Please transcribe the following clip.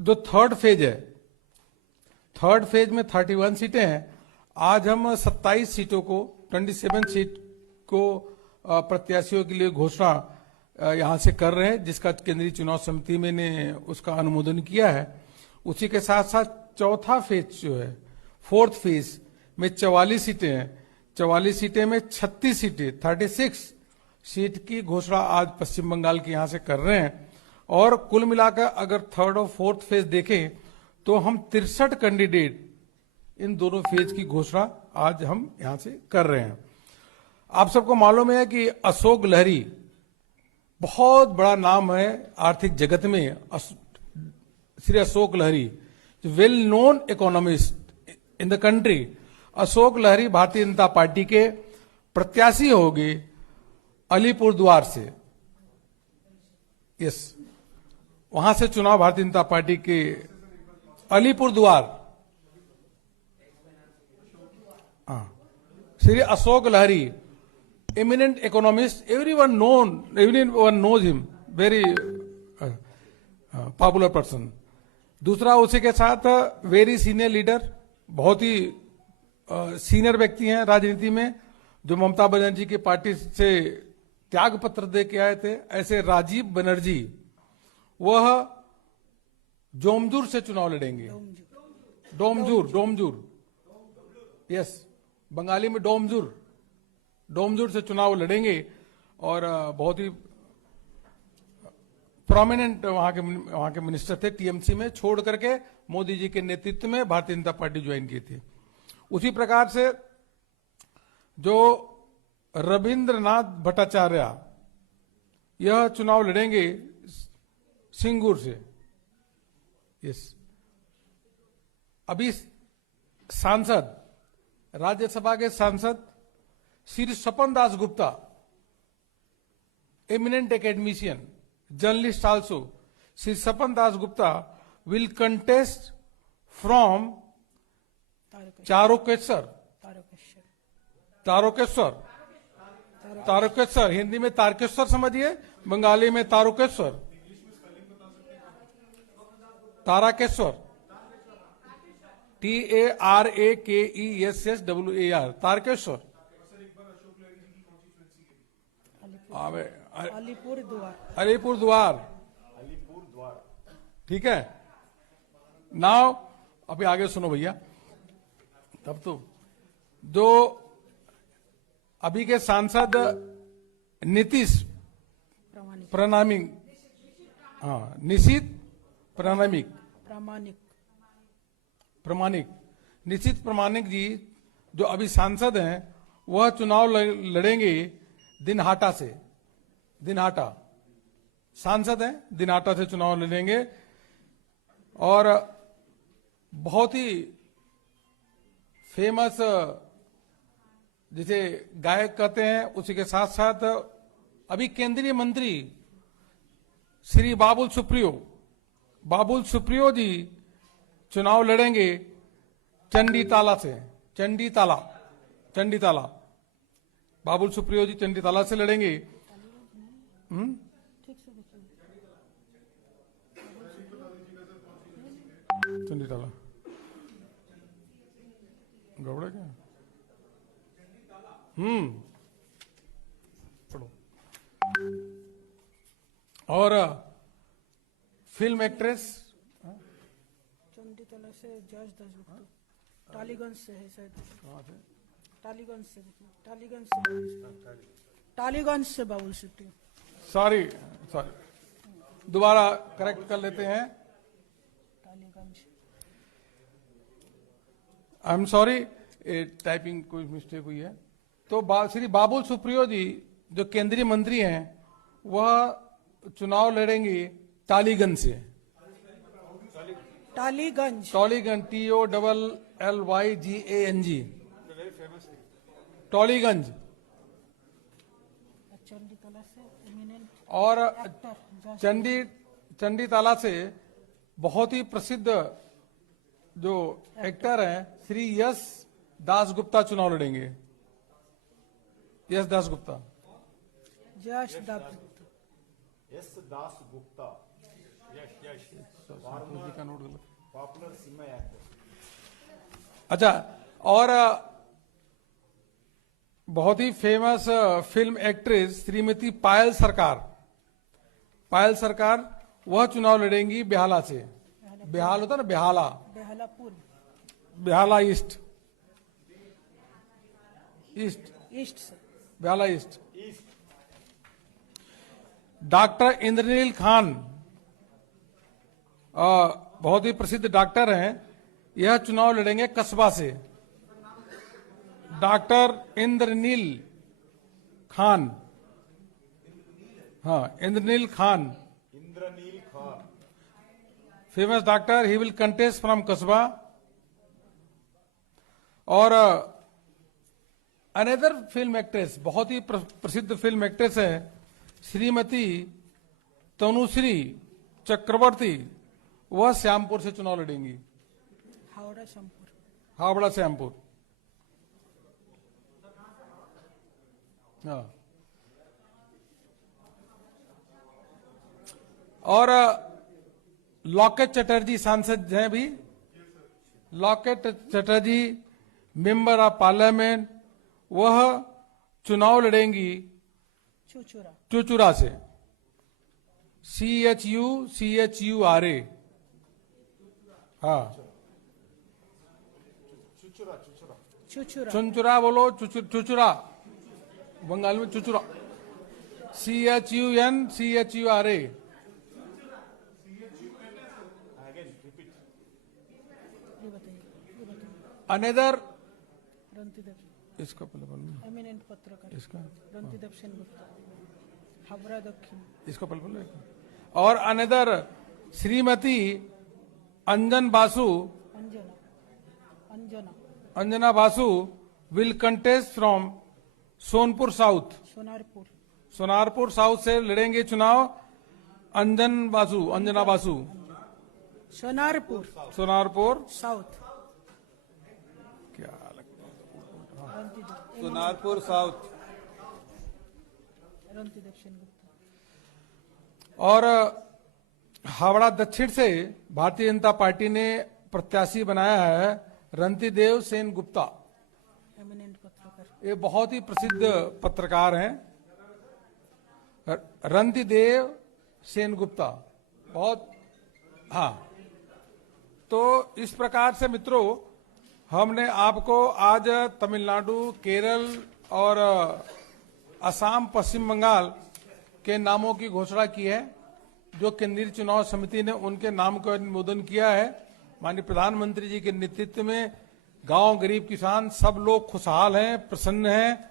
जो third phase है, third phase में 31 सीटें हैं। आज हम 27 सीटों को, 27 सीट को प्रत्याशियों के लिए घोषणा यहां से कर रहे हैं, जिसका केंद्रीय चुनाव समिति में ने उसका अनुमोदन किया है। उसी के साथ साथ चौथा फेज जो है, फोर्थ फेज में 44 सीटें हैं। 44 सीटें में 36 सीटें, 36 सीट की घोषणा आज पश्चिम बंगाल के यहां से कर रहे हैं। और कुल मिलाकर अगर थर्ड और फोर्थ फेज देखें तो हम 63 कैंडिडेट इन दोनों फेज की घोषणा आज हम यहां से कर रहे हैं। आप सबको मालूम है कि अशोक लहरी बहुत बड़ा नाम है आर्थिक जगत में। Shri Ashok Lahiri, well known economist in the country, Ashok Lahiri Bharatiya Janata party के प्रत्याशी होंगे अलीपुर द्वार से। यस, वहां से चुनाव भारतीय जनता पार्टी के अलीपुर द्वार। श्री अशोक लहरी, eminent economist, everyone knows him, very popular person. दूसरा, उसी के साथ वेरी सीनियर लीडर, बहुत ही सीनियर व्यक्ति हैं राजनीति में, जो ममता बनर्जी की पार्टी से त्याग पत्र दे के आए थे। ऐसे राजीव बनर्जी, वह जोमजूर से चुनाव लड़ेंगे। डोमजूर, यस, बंगाली में डोमजूर से चुनाव लड़ेंगे। और बहुत ही प्रोमिनेंट वहां के मिनिस्टर थे, टीएमसी में छोड़ करके मोदी जी के नेतृत्व में भारतीय जनता पार्टी ज्वाइन की थी। उसी प्रकार से जो रविंद्रनाथ भट्टाचार्य, यह चुनाव लड़ेंगे सिंगूर से। यस, अभी सांसद, राज्यसभा के सांसद श्री सपन Das Gupta, eminent academician, journalist also, Sri Sapan Das Gupta will contest from Tarkeshwar, Hindi में तारकेश्वर समझिए, बंगाली में तारकेश्वर, TARAKESSWAR, तारकेश्वर। अलीपुर द्वार, ठीक है। नाउ अभी आगे सुनो भैया। तब तो जो अभी के सांसद नीतीश प्रमाणिक, निशित प्रमाणिक जी, जो अभी सांसद हैं, वह चुनाव लड़ेंगे दिनहाटा से। दिनहाटा सांसद हैं, दिनहाटा से चुनाव लड़ेंगे। और बहुत ही फेमस, जिसे गायक कहते हैं, उसी के साथ साथ अभी केंद्रीय मंत्री श्री बाबुल सुप्रियो जी चुनाव लड़ेंगे चंडीताला से। चंडीताला बाबुल सुप्रियो जी चंडीताला से लड़ेंगे। चंडीताला गौड़ा क्या? पढ़ो। और फिल्म एक्ट्रेस चंडीताला से जज दासगुप्ता, टालीगंज से है शायद। कहाँ से? टालीगंज से बाबुल सुप्रियो। सॉरी, दोबारा करेक्ट कर लेते हैं। आई एम सॉरी, टाइपिंग कोई मिस्टेक हुई है। तो श्री बाबुल सुप्रियो जी, जो केंद्रीय मंत्री हैं, वह चुनाव लड़ेंगे टालीगंज से। टालीगंज TOLLYGANG, टॉलीगंज। और चंडीताला से बहुत ही प्रसिद्ध जो एक्टर हैं, श्री यश दासगुप्ता चुनाव लड़ेंगे। यश दासगुप्ता, का नोट गलत। Popular cinema actor. अच्छा, और बहुत ही फेमस फिल्म एक्ट्रेस श्रीमती पायल सरकार, पायल सरकार वह चुनाव लड़ेंगी बेहाला से। बेहाल होता ना, बेहाला, बेहला पूर्व, बेहाला ईस्ट, ईस्ट, ईस्ट से। बेहाला ईस्ट। डॉक्टर इंद्रनील खान बहुत ही प्रसिद्ध डॉक्टर हैं, यह चुनाव लड़ेंगे कस्बा से। डॉक्टर इंद्रनील खान, हाँ Indranil Khan, Indranil Khan. Famous doctor, he will contest from Kasba. और अनदर फिल्म एक्ट्रेस, बहुत ही प्रसिद्ध फिल्म एक्ट्रेस है श्रीमती तनुश्री चक्रवर्ती, वह श्यामपुर से चुनाव लड़ेंगी। हावड़ा श्यामपुर। हावड़ा श्यामपुर, हाँ। और लॉकेट चटर्जी सांसद हैं भी, Locket Chatterjee member of parliament, वह चुनाव लड़ेंगी चुचुरा। चुचुरा से। CHURA, हाँ चुचुरा। चुनचुरा बोलो, चुचुरा बंगाल में चुचुरा। CHUNCHURA। ये बताइए। अनदर, रंतिदेव, इसका पहले बोलो, एमिनेंट पत्रकार इसका रंतिदेव सेनगुप्ता, हावड़ा दक्षिण। इसका पहले बोलो। और another Shrimati Anjan Basu, Anjana, Anjana, Anjana Basu will contest from Sonpur south. Sonarpur. Sonarpur south से लड़ेंगे चुनाव अंजना बासु। सोनारपुर सोनारपुर साउथ। क्या लगता है? रंतिदेव, सोनारपुर साउथ। रंतिदेव सेनगुप्ता। और हावड़ा दक्षिण से भारतीय जनता पार्टी ने प्रत्याशी बनाया है रंतिदेव सेन गुप्ता। एमिनेंट पत्रकार। ये बहुत ही प्रसिद्ध पत्रकार हैं, रंतिदेव सेन गुप्ता, बहुत, हाँ। तो इस प्रकार से मित्रों, हमने आपको आज तमिलनाडु, केरल और असम, पश्चिम बंगाल के नामों की घोषणा की है। जो केंद्रीय चुनाव समिति ने उनके नाम का अनुमोदन किया है। माननीय प्रधानमंत्री जी के नेतृत्व में गांव, गरीब, किसान सब लोग खुशहाल हैं, प्रसन्न हैं।